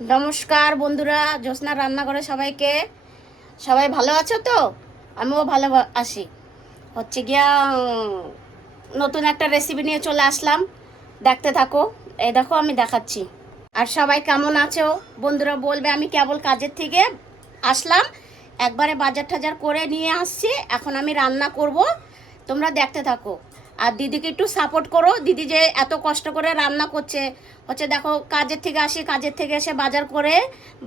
নমস্কার বন্ধুরা, জ্যোৎস্না রান্নাঘরে সবাইকে। সবাই ভালো আছো তো? আমিও ভালো আছি। হচ্ছে গিয়া নতুন একটা রেসিপি নিয়ে চলে আসলাম, দেখতে থাকো। এই দেখো আমি দেখাচ্ছি। আর সবাই কেমন আছো বন্ধুরা বলবে। আমি কেবল কাজের থেকে আসলাম, একবারে বাজার টাজার করে নিয়ে আসছি, এখন আমি রান্না করব। তোমরা দেখতে থাকো আর দিদিকে একটু সাপোর্ট করো। দিদি যে এত কষ্ট করে রান্না করছে, হচ্ছে দেখো কাজের থেকে আসি, কাজের থেকে এসে বাজার করে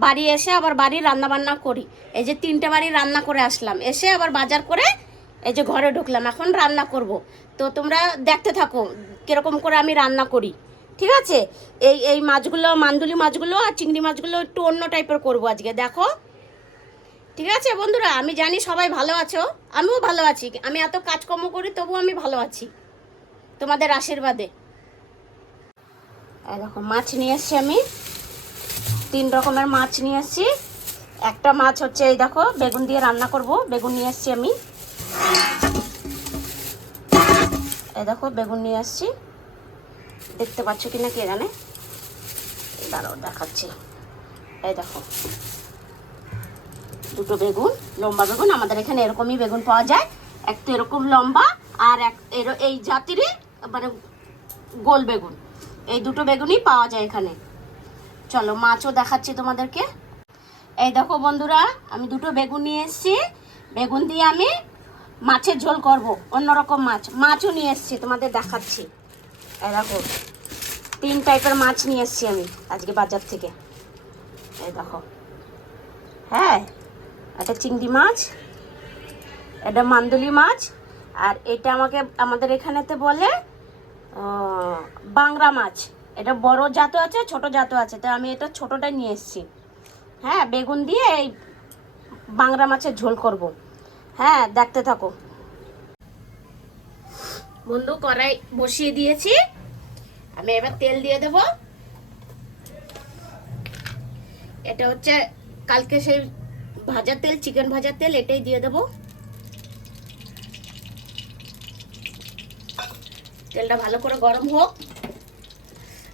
বাড়ি এসে আবার বাড়ি রান্না বান্না করি। এই যে 3টে বাড়ি রান্না করে আসলাম, এসে আবার বাজার করে এই যে ঘরে ঢুকলাম, এখন রান্না করব। তো তোমরা দেখতে থাকো কীরকম করে আমি রান্না করি, ঠিক আছে? এই মাছগুলো, মান্দুলি মাছগুলো আর চিংড়ি মাছগুলো একটু অন্য টাইপের করব আজকে, দেখো। ঠিক আছে বন্ধুরা, আমি জানি সবাই ভালো আছো, আমিও ভালো আছি। আমি এত কাজকর্ম করি তবু আমি ভালো আছি তোমাদের আশীর্বাদে। এই দেখো মাছ নিয়ে এসছি আমি, 3 রকমের মাছ নিয়ে এসছি। একটা মাছ হচ্ছে এই দেখো বেগুন দিয়ে রান্না করব, বেগুন নিয়ে এসছি আমি। এই দেখো বেগুন নিয়ে এসছি, দেখতে পাচ্ছ কিনা কে জানে, দাঁড়াও দেখাচ্ছি। এই দেখো 2টো বেগুন, লম্বা বেগুন। আমাদের এখানে এরকমই বেগুন পাওয়া যায়, এক তো এরকম লম্বা আর এক এই জাতিরই মানে গোল বেগুন। এই 2টো বেগুনই পাওয়া যায় এখানে। চলো মাছও দেখাচ্ছি তোমাদেরকে। এই দেখো বন্ধুরা, আমি 2টো বেগুন নিয়ে এসেছি। বেগুন দিয়ে আমি মাছের ঝোল করব, অন্যরকম মাছও নিয়ে এসেছি, তোমাদের দেখাচ্ছি। এই দেখো 3 টাইপের মাছ নিয়ে এসেছি আমি আজকে বাজার থেকে। এই দেখো, হ্যাঁ, এটা চিংড়ি মাছ, এটা মান্দুলি মাছ, আর এটা আমাদের এখানেতে বলে বাংরা মাছ। এটা বড় জাতও আছে, ছোট জাতও আছে, তো আমি এটা ছোটটাই নিয়ে এসেছি। হ্যাঁ, বেগুন দিয়ে এই বাংরা মাছের ঝোল করব। হ্যাঁ, দেখতে থাকো বন্ধু। কড়াই বসিয়ে দিয়েছি, আমি এবার তেল দিয়ে দেব। এটা হচ্ছে কালকে সেই ভাজা তেল, চিকেন ভাজার তেল, এটাই দিয়ে দেব। তেলটা ভালো করে গরম হোক,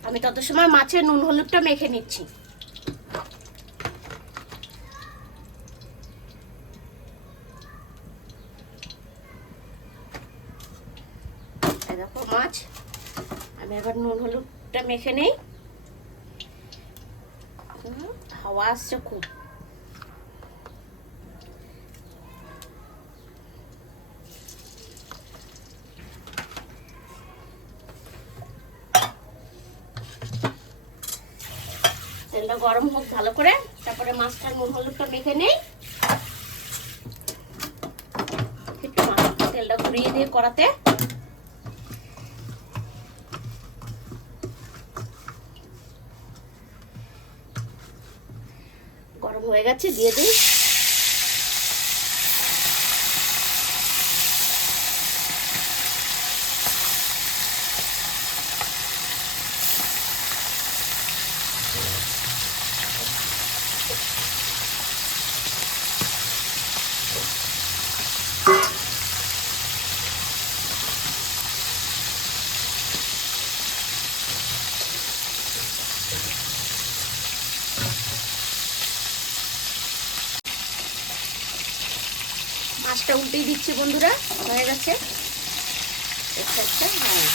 আমি তত সময় মাছের নুন হলুদটা মেখে নিচ্ছি। দেখো মাছ, আমি এবার নুন হলুদটা মেখে নেই। হাওয়া আসছে খুব। তেলটা গরম হোক ভালো করে, তারপরে মাছটা নুন হলুদটা মেখে নেই। একটু তেলটা ঘুরিয়ে দিয়ে কড়াতে। গরম হয়ে গেছে, দিয়ে দিই। মাছটা উল্টেই দিচ্ছি বন্ধুরা, হয়ে গেছে। হ্যাঁ,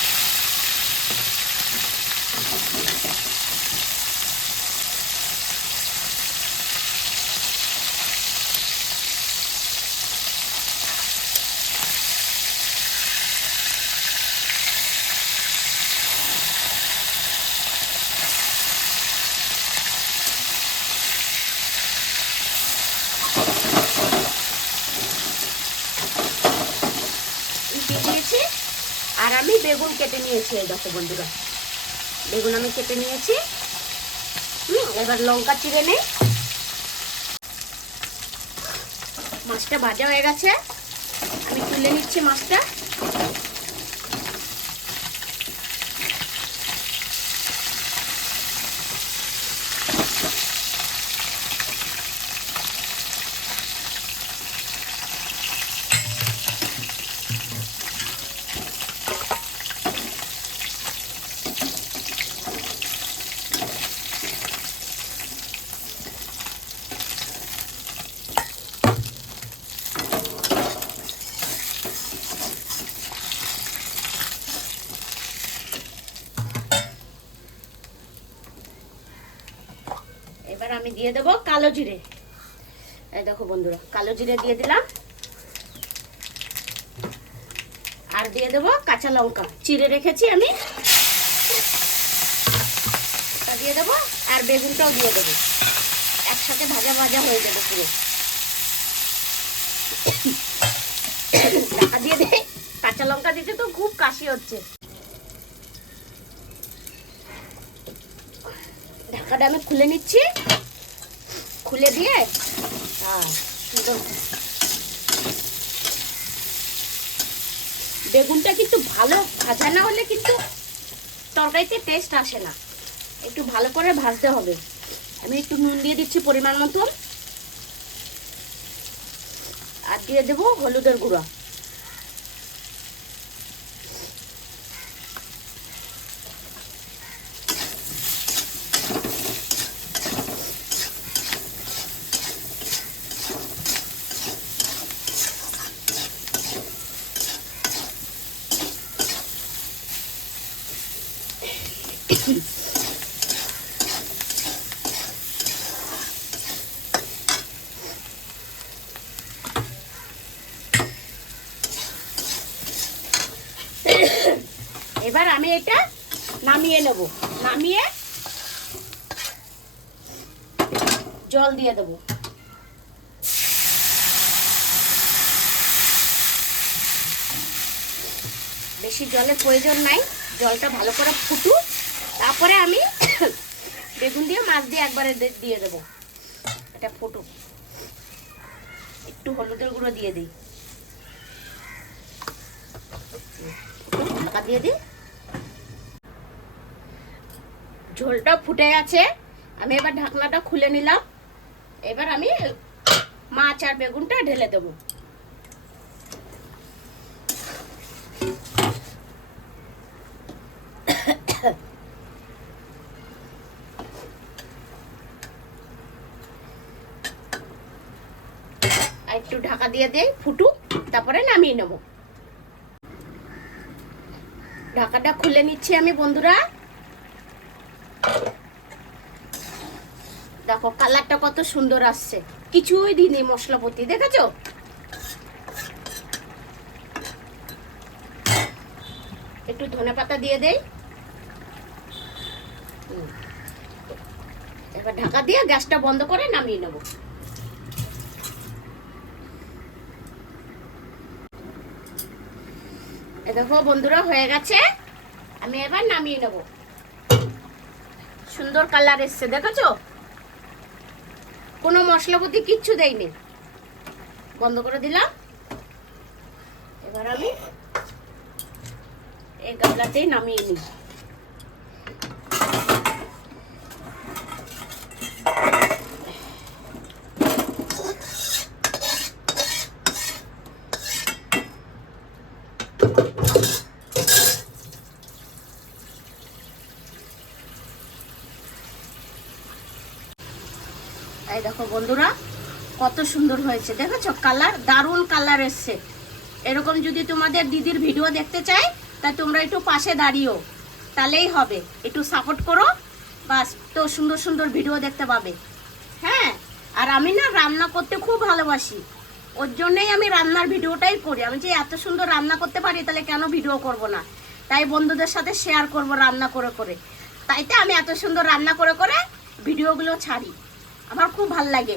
দিয়েছি। আর আমি বেগুন কেটে নিয়েছি, এই দেখো বন্ধুরা, বেগুন আমি কেটে নিয়েছি। এবার লঙ্কা চিড়ে নেই। মাছটা ভাজা হয়ে গেছে, আমি তুলে নিচ্ছি মাছটা। এবার আমি দিয়ে দেবো কালো জিরে। এই দেখো বন্ধুরা, কালো জিরে দিয়ে দিলাম। আর দিয়ে দেবো কাঁচা লঙ্কা চিড়ে রেখেছি আমি, ওটা দিয়ে দেবো। আর বেগুনটাও দিয়ে দেবো, একসাথে ভাজা ভাজা হয়ে যাবে পুরো। ঢাকা দিয়ে দে, কাঁচা লঙ্কা দিতে তো খুব কাশি হচ্ছে। ঢাকাটা আমি খুলে নিচ্ছি, খুলে দিয়ে সুন্দর। বেগুনটা কিন্তু ভালো ভাজা না হলে কিন্তু তরকারিতে টেস্ট আসে না, একটু ভালো করে ভাজতে হবে। আমি একটু নুন দিয়ে দিচ্ছি পরিমাণ মতো, আর দিয়ে দেবো হলুদের গুঁড়া। এবার আমি এটা নামিয়ে নেব, নামিয়ে জল দিয়ে দেব। বেশি জলের প্রয়োজন নাই, জলটা ভালো করে ফুটুক, তারপরে আমি বেগুন দিয়ে মাছ দিয়ে একবারে দিয়ে দেবো। এটা ফুটুক, একটু হলুদের গুঁড়ো দিয়ে দিই, ঢাকা দিয়ে দিই। ঝোলটা ফুটে গেছে, আমি এবার ঢাকনাটা খুলে নিলাম। এবার আমি মাছ আর বেগুনটা ঢেলে দেবো। আর একটু ঢাকা দিয়ে দেই, ফুটুক, তারপরে নামিয়ে নেব। ঢাকাটা খুলে নিচ্ছি আমি বন্ধুরা। দেখো কালারটা কত সুন্দর আসছে, কিছুই দিইনি মশলাপতি, দেখেছো? একটু ধনেপাতা দিয়ে দেই। এবার ঢাকা দিয়ে গ্যাসটা বন্ধ করে নামিয়ে নেব। দেখো বন্ধুরা হয়ে গেছে, আমি এবার নামিয়ে নেব। সুন্দর কালার এসছে, দেখেছো? কোনো মশলাপতি কিচ্ছু দেয়নি। বন্ধ করে দিলাম। এবার আমি এই গামলাতেই নামিয়ে নিই। এই দেখো বন্ধুরা কত সুন্দর হয়েছে, দেখেছো? কালার দারুণ কালার এসছে। এরকম যদি তোমাদের দিদির ভিডিও দেখতে চাই, তা তোমরা একটু পাশে দাঁড়িও, তাহলেই হবে। একটু সাপোর্ট করো, বাস, তো সুন্দর সুন্দর ভিডিও দেখতে পাবে। হ্যাঁ, আর আমি না রান্না করতে খুব ভালোবাসি, ওর জন্যই আমি রান্নার ভিডিওটাই করি। আমি যে এত সুন্দর রান্না করতে পারি, তাহলে কেন ভিডিও করব না? তাই বন্ধুদের সাথে শেয়ার করব রান্না করে করে। তাইতে আমি এত সুন্দর রান্না করে করে ভিডিওগুলো ছাড়ি, আমার খুব ভাল লাগে।